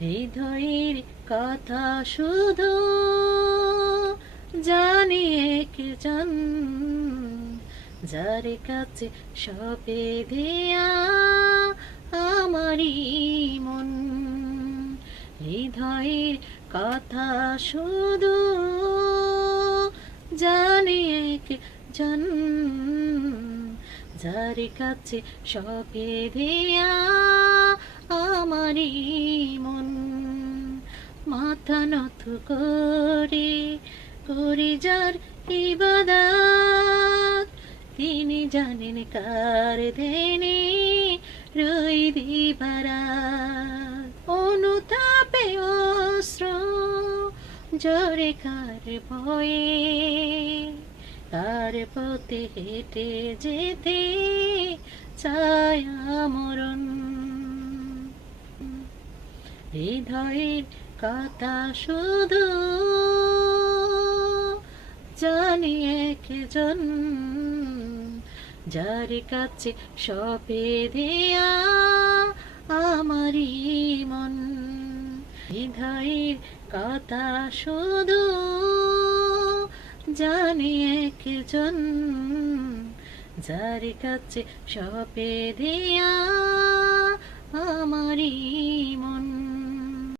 হৃদয়ের কথা শুধু জানি একজন, যার কাছে সপে দেয়া আমারই মন। হৃদয়ের কথা শুধু জানি একজন, যার কাছে সপে দেয়া আমারই মাথা নত করে করে যার ইবাদাত। তিনি জানেন কার দেনে রই দিবারাত। অনুতাপে অস্ত্র জোরে কার ভয়ে, তার পথে হেঁটে যেতে ছায়া মরণ হৃদয়ের কথা শুধু জানি? একজন যার কাছে সপে দেয়া আমারই মন। হৃদয়ের কথা শুধু জানি? একজন যার কাছে সপে দেয়া আমারই মন